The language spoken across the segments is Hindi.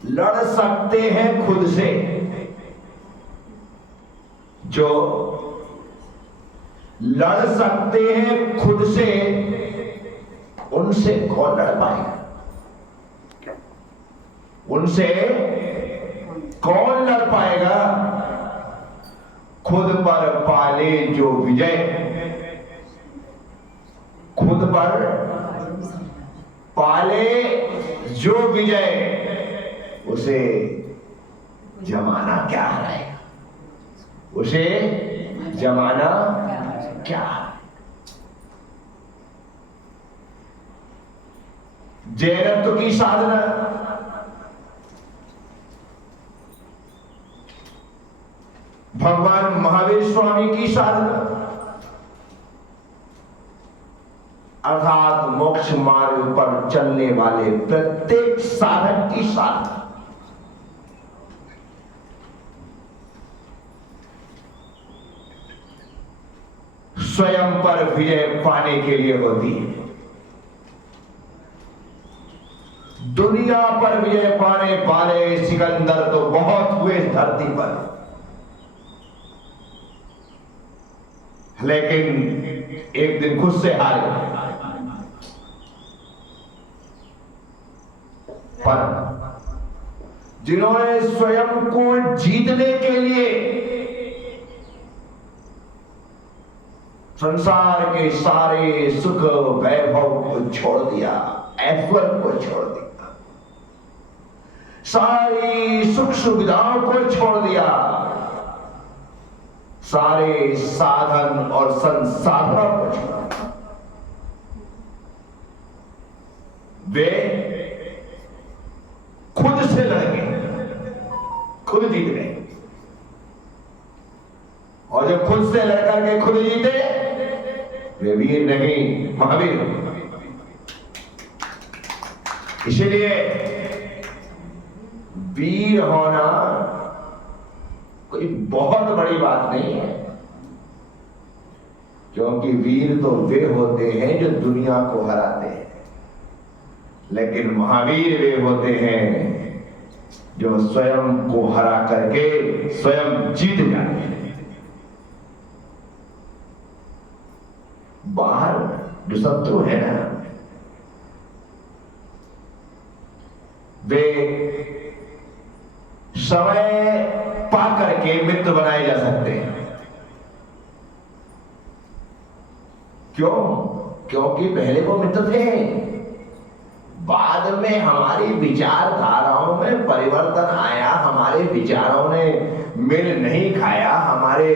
लड़ सकते हैं खुद से। जो लड़ सकते हैं खुद से, उनसे कौन लड़ पाएगा? उनसे कौन लड़ पाएगा? खुद पर पाले जो विजय, खुद पर पाले जो विजय, उसे जमाना क्या हराएगा? उसे जमाना क्या? जैनत्व की साधना, भगवान महावीर स्वामी की साधना, अर्थात मोक्ष मार्ग पर चलने वाले प्रत्येक साधक की साधना स्वयं पर विजय पाने के लिए होती है। दुनिया पर विजय पाने वाले सिकंदर तो बहुत हुए इस धरती पर, लेकिन एक दिन खुद से हार गए। पर जिन्होंने स्वयं को जीतने के लिए संसार के सारे सुख वैभव को छोड़ दिया, ऐश्वर्य को छोड़ दिया, सारी सुख सुविधाओं को छोड़ दिया, सारे साधन और संसाधनों को छोड़ दिया, वे खुद से लड़ गए, खुद जीत गए। और जब खुद से लड़कर के खुद जीते, वे वीर नहीं, महावीर। इसलिए वीर होना कोई बहुत बड़ी बात नहीं है, क्योंकि वीर तो वे होते हैं जो दुनिया को हराते हैं, लेकिन महावीर वे होते हैं जो स्वयं को हरा करके स्वयं जीत जाते हैं। बाहर जो शत्रु है ना, वे समय पा करके मित्र बनाए जा सकते हैं। क्यों? क्योंकि पहले वो मित्र थे, बाद में हमारी विचारधाराओं में परिवर्तन आया, हमारे विचारों ने मेल नहीं खाया, हमारे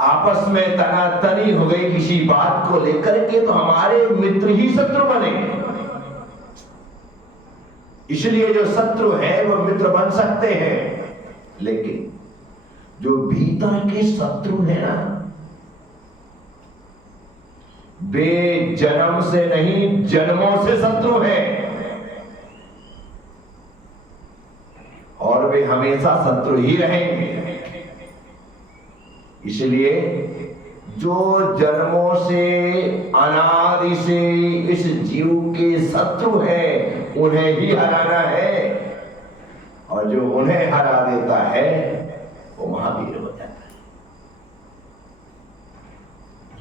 आपस में तनातनी हो गई किसी बात को लेकर के, तो हमारे मित्र ही शत्रु बने। इसलिए जो शत्रु है वो मित्र बन सकते हैं, लेकिन जो भीतर के शत्रु है ना, वे जन्म से नहीं जन्मों से शत्रु हैं, और वे हमेशा शत्रु ही रहेंगे। इसलिए जो जन्मों से अनादि से इस जीव के शत्रु हैं, उन्हें ही हराना है, और जो उन्हें हरा देता है वो महावीर हो जाता है।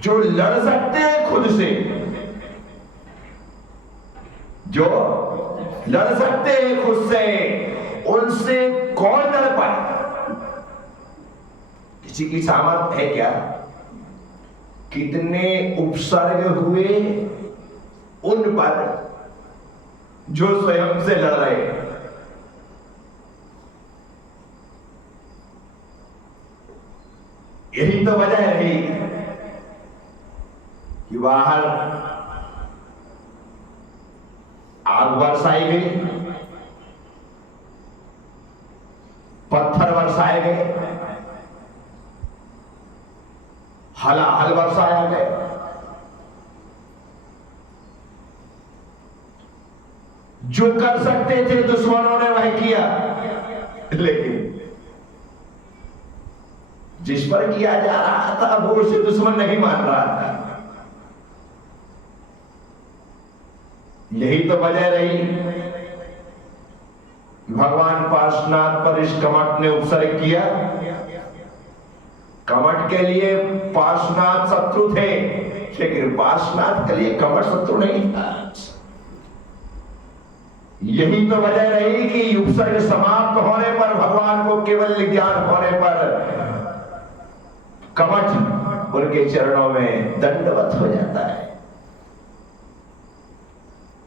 जो लड़ सकते हैं खुद से, जो लड़ सकते हैं खुद से, उनसे कौन लड़ पाए? किसी की सामर्थ्य है क्या? कितने उपसर्ग हुए उन पर जो स्वयं से लड़ रहे हैं। यही तो वजह रही कि बाहर आग बरसाई गई, पत्थर बरसाए गए, हलाहल बरसाया गया, जो कर सकते थे दुश्मनों ने वह किया, लेकिन जिस पर किया जा रहा था वो उसे दुश्मन नहीं मान रहा था। यही तो वजह रही भगवान पार्श्वनाथ पर इस कमठ ने उपसर्ग किया। कमठ के लिए पार्श्वनाथ शत्रु थे, लेकिन पार्श्वनाथ के लिए कमठ शत्रु नहीं था। यही तो वजह रही कि उपसर्ग समाप्त होने पर, भगवान को केवल ज्ञान होने पर कमठ उनके चरणों में दंडवत हो जाता है।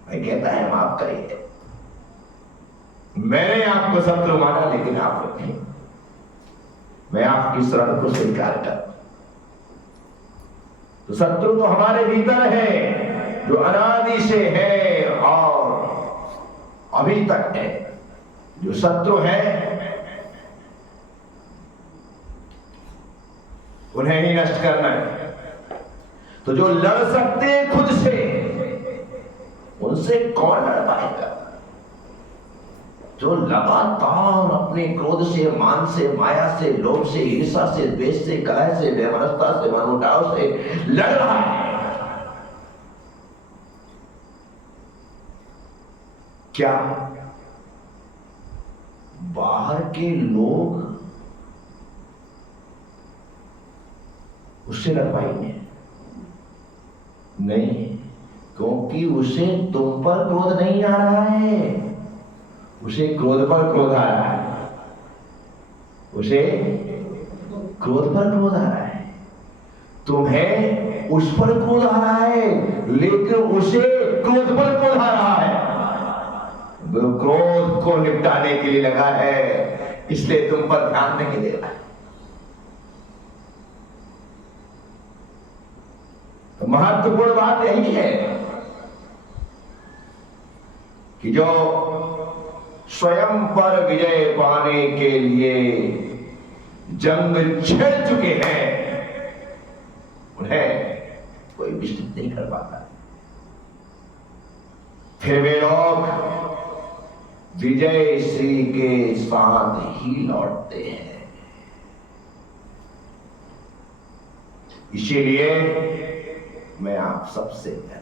मैं कहता है माफ करिए, मैंने आपको शत्रु माना, लेकिन आप रखें, मैं आपकी शरण को स्वीकार कर। तो शत्रु तो हमारे भीतर है, जो अनादि से है और अभी तक है। जो शत्रु है उन्हें ही नष्ट करना है। तो जो लड़ सकते हैं खुद से, उनसे कौन लड़ पाएगा? जो लगातार अपने क्रोध से, मान से, माया से, लोभ से, ईर्ष्या से, द्वेष से, कलह से, वैमनस्यता से, मनमुटाव से लड़ रहा है, क्या बाहर के लोग उससे लड़ पाएंगे? नहीं, क्योंकि उसे तुम पर क्रोध नहीं आ रहा है, उसे क्रोध पर क्रोध आ रहा है, उसे क्रोध पर क्रोध आ रहा है। तुम्हें उस पर क्रोध आ रहा है, लेकिन उसे क्रोध पर क्रोध आ रहा है। वो क्रोध को निपटाने के लिए लगा है, इसलिए तुम पर ध्यान नहीं दे रहा है। तो महत्वपूर्ण बात यही है कि जो स्वयं पर विजय पाने के लिए जंग छेड़ चुके हैं, उन्हें कोई विचलित नहीं कर पाता। फिर वे लोग विजय श्री के साथ ही लौटते हैं। इसीलिए मैं आप सबसे कहता हूं,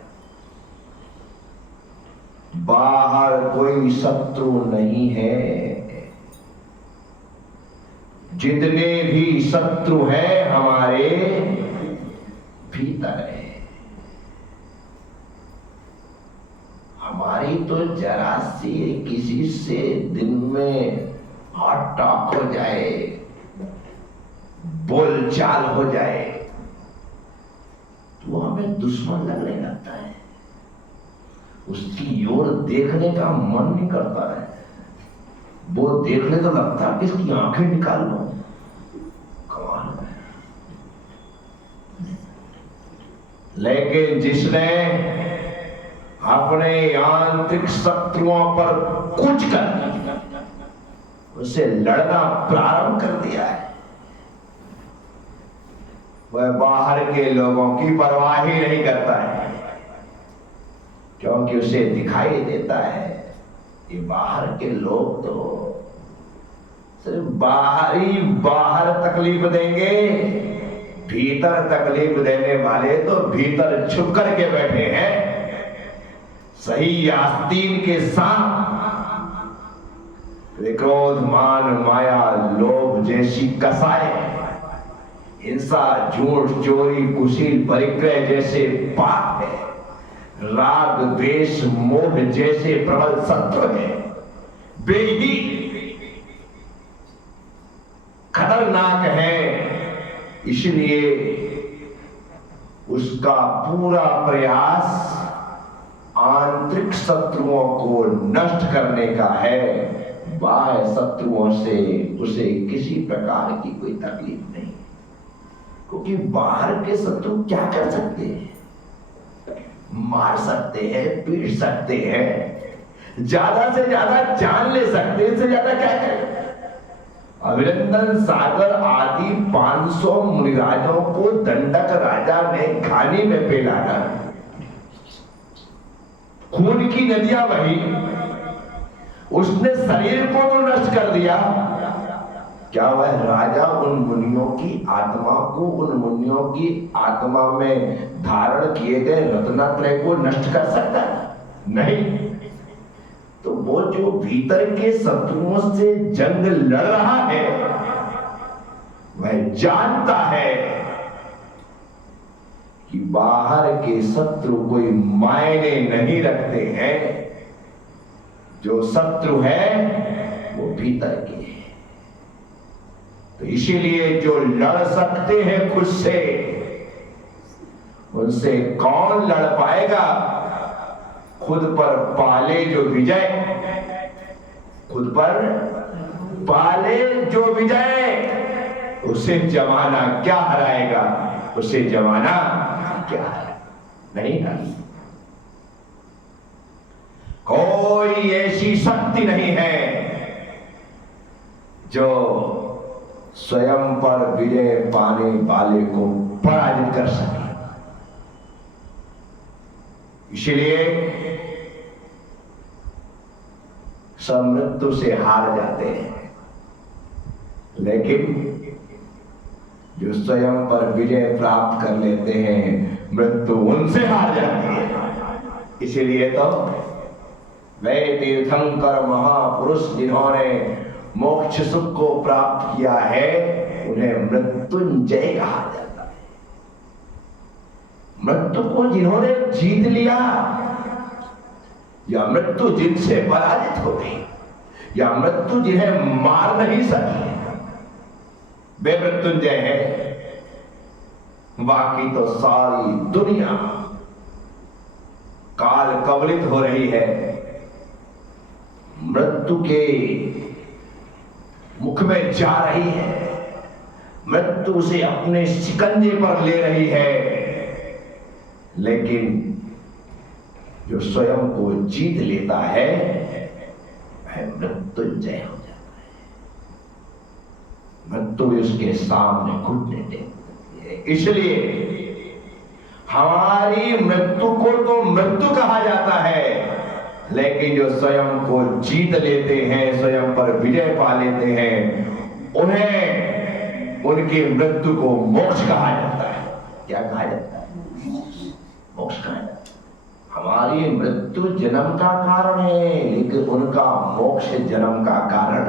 बाहर कोई शत्रु नहीं है। जितने भी शत्रु हैं हमारे भीतर है। हमारी तो जरा सी किसी से दिन में हार्ट टॉक हो जाए, बोलचाल हो जाए, तो हमें दुश्मन लगने लगता है। उसकी ओर देखने का मन नहीं करता है। वो देखने तो लगता है कि इसकी आंखें निकाल लो। कमाल है। लेकिन जिसने अपने आंतरिक शत्रुओं पर कुछ कर उसे लड़ना प्रारंभ कर दिया है, वह बाहर के लोगों की परवाह ही नहीं करता है, क्योंकि उसे दिखाई देता है कि बाहर के लोग तो सिर्फ बाहर तकलीफ देंगे, भीतर तकलीफ देने वाले तो भीतर छुप करके बैठे हैं। सही आस्तीन के साथ क्रोध, मान, माया, लोभ जैसी कसाए, हिंसा, झूठ, चोरी, कुशील, परिग्रह जैसे पाप है, राग, द्वेष, मोह जैसे प्रबल शत्रु है, वे ही खतरनाक है। इसलिए उसका पूरा प्रयास आंतरिक शत्रुओं को नष्ट करने का है। बाह्य शत्रुओं से उसे किसी प्रकार की कोई तकलीफ नहीं, क्योंकि बाहर के शत्रु क्या कर सकते हैं? मार सकते हैं, पीट सकते हैं, ज्यादा से ज्यादा जान ले सकते हैं, इससे ज्यादा क्या करें? अभिनंदन सागर आदि 500 मुनिराजों को दंडक राजा ने घानी में पिलाया, खून की नदियां बही, उसने शरीर को तो नष्ट कर दिया। क्या वह राजा उन मुनियों की आत्मा को, उन मुनियों की आत्मा में धारण किए गए रत्नत्रय को नष्ट कर सकता है? नहीं। तो वो जो भीतर के शत्रुओं से जंग लड़ रहा है वह जानता है कि बाहर के शत्रु कोई मायने नहीं रखते हैं, जो शत्रु है वो भीतर के है। तो इसीलिए जो लड़ सकते हैं खुद से, उनसे कौन लड़ पाएगा? खुद पर पाले जो विजय, खुद पर पाले जो विजय, उसे जमाना क्या हराएगा? उसे जमाना क्या नहीं हरा। कोई ऐसी शक्ति नहीं है जो स्वयं पर विजय पाने वाले को पराजित कर सके। इसलिए सब मृत्यु से हार जाते हैं, लेकिन जो स्वयं पर विजय प्राप्त कर लेते हैं, मृत्यु उनसे हार जाती है। इसलिए तो वे तीर्थंकर महापुरुष जिन्होंने मोक्ष सुख को प्राप्त किया है, उन्हें मृत्युंजय कहा जाता है। मृत्यु को जिन्होंने जीत लिया, या मृत्यु जिनसे पराजित हो गई, या मृत्यु जिन्हें मार नहीं सकी, वे मृत्युंजय है। बाकी तो सारी दुनिया काल कवलित हो रही है, मृत्यु के मुख में जा रही है, मृत्यु उसे अपने शिकंजे पर ले रही है। लेकिन जो स्वयं को जीत लेता है वह मृत्युंजय हो जाता है। मृत्यु उसके सामने घुटने देती है। इसलिए हमारी मृत्यु को तो मृत्यु कहा जाता है, लेकिन जो स्वयं को जीत लेते हैं, स्वयं पर विजय पा लेते हैं, उन्हें उनकी मृत्यु को मोक्ष कहा जाता है। क्या कहा जाता है? मोक्ष कहा जाता है। हमारी मृत्यु जन्म का कारण है, लेकिन उनका मोक्ष जन्म का कारण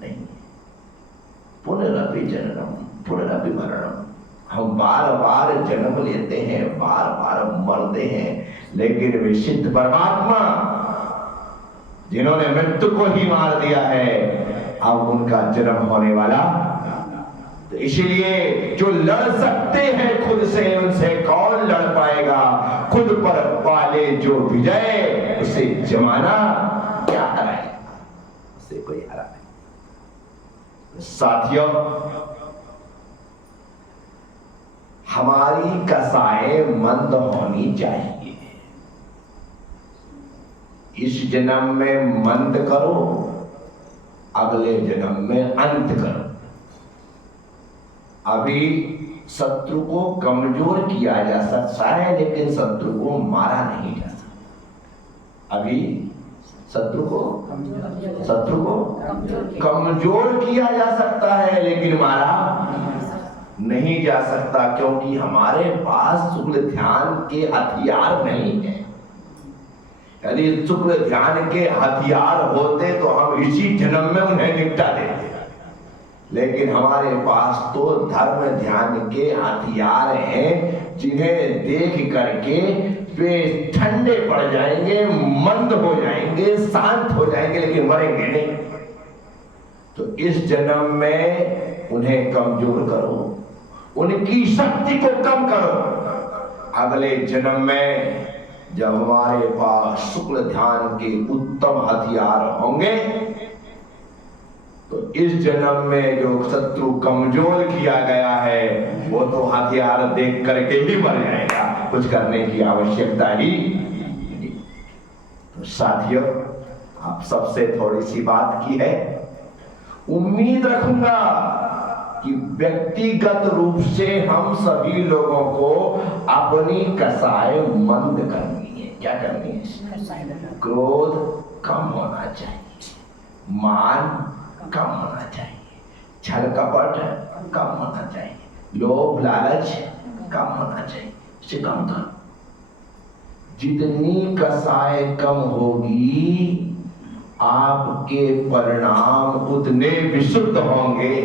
नहीं। पुनरपि जननम पुनरपि मरणम। हम बार बार जन्म लेते हैं, बार बार मरते हैं, लेकिन वे सिद्ध परमात्मा जिन्होंने मृत्यु को ही मार दिया है, अब उनका जन्म होने वाला। तो इसलिए जो लड़ सकते हैं खुद से, उनसे कौन लड़ पाएगा? खुद पर पाले जो विजय, उसे जमाना क्या हराएगा? उसे कोई हरा नहीं। साथियों, हमारी कसाएं मंद होनी चाहिए। इस जन्म में मंद करो, अगले जन्म में अंत करो। अभी शत्रु को कमजोर किया जा सकता है, लेकिन शत्रु को मारा नहीं जा सकता। अभी शत्रु को कमजोर किया जा सकता है, लेकिन मारा नहीं जा सकता, क्योंकि हमारे पास शुक्ल ध्यान के हथियार नहीं है। यदि शुक्ल ध्यान के हथियार होते तो हम इसी जन्म में उन्हें निपटा देते, लेकिन हमारे पास तो धर्म ध्यान के हथियार हैं, जिन्हें देख करके वे ठंडे पड़ जाएंगे, मंद हो जाएंगे, शांत हो जाएंगे, लेकिन मरेंगे नहीं। तो इस जन्म में उन्हें कमजोर करो, उनकी शक्ति को कम करो। अगले जन्म में जब हमारे पास शुक्ल ध्यान के उत्तम हथियार होंगे, तो इस जन्म में जो शत्रु कमजोर किया गया है, वो तो हथियार देख करके ही मर जाएगा, कुछ करने की आवश्यकता ही नहीं। तो साथियों, आप सबसे थोड़ी सी बात की है, उम्मीद रखूंगा कि व्यक्तिगत रूप से हम सभी लोगों को अपनी कसाई मंद करनी है। क्या करनी है? क्रोध कम होना चाहिए, मान कम होना चाहिए, छल कपट कम होना चाहिए, लोभ लालच कम होना चाहिए। इसे कम करो। जितनी कसाय कम होगी आपके परिणाम उतने विशुद्ध होंगे।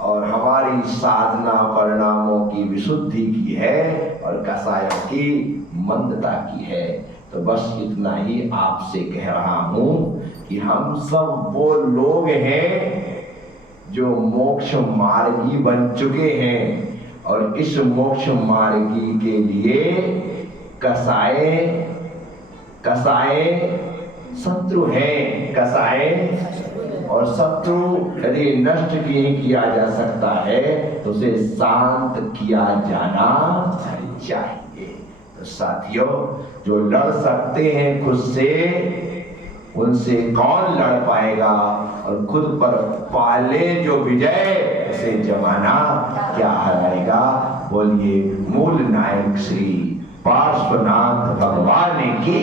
और हमारी साधना परिणामों की विशुद्धि की है और कसायों की मंदता की है। तो बस इतना ही आपसे कह रहा हूं कि हम सब वो लोग हैं जो मोक्ष मार्गी बन चुके हैं और इस मोक्ष मार्गी के लिए कसाए शत्रु हैं। कसाए और शत्रु यदि नष्ट किया जा सकता है तो उसे शांत किया जाना चाहिए। तो साथियों, जो लड़ सकते हैं खुद से, उनसे कौन लड़ पाएगा? और खुद पर पाले जो विजय, उसे जमाना क्या हराएगा? बोलिए मूल नायक श्री पार्श्वनाथ भगवान की